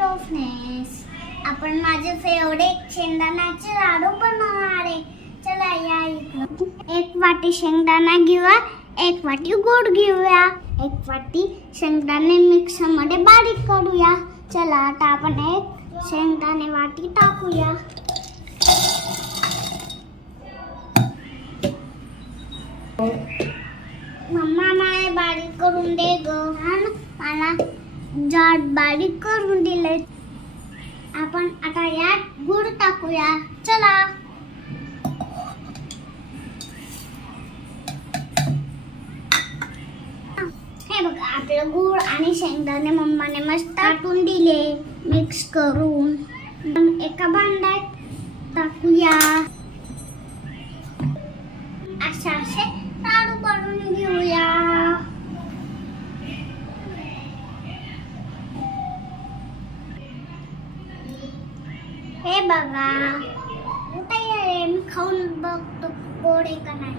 Hello friends, आपण माझे favourite शेंगदाण्याचे लाडू बनवणार आहे. चला या इकडे. एक वाटी शेंगदाणा घेऊया, एक वाटी गूळ घेऊया, एक वाटी शेंगदाणे मिक्सर मध्ये बारीक करूया. चला आता आपण एक शेंगदाणे वाटी टाकूया. मम्मा मला बारीक करून दे ग. मला जाड बारीक करून दिले. आपण आता यात गूळ टाकूया. चला हे बघा, आपलं गूळ आणि शेंगदाणे मम्माने मस्त टाकून दिले मिक्स करून. एका भांड्यात टाकूया. असे लाडू बनवून घेऊया. हे बघा तयार आहे. मी खाऊन बघतो गोड आहे का नाही.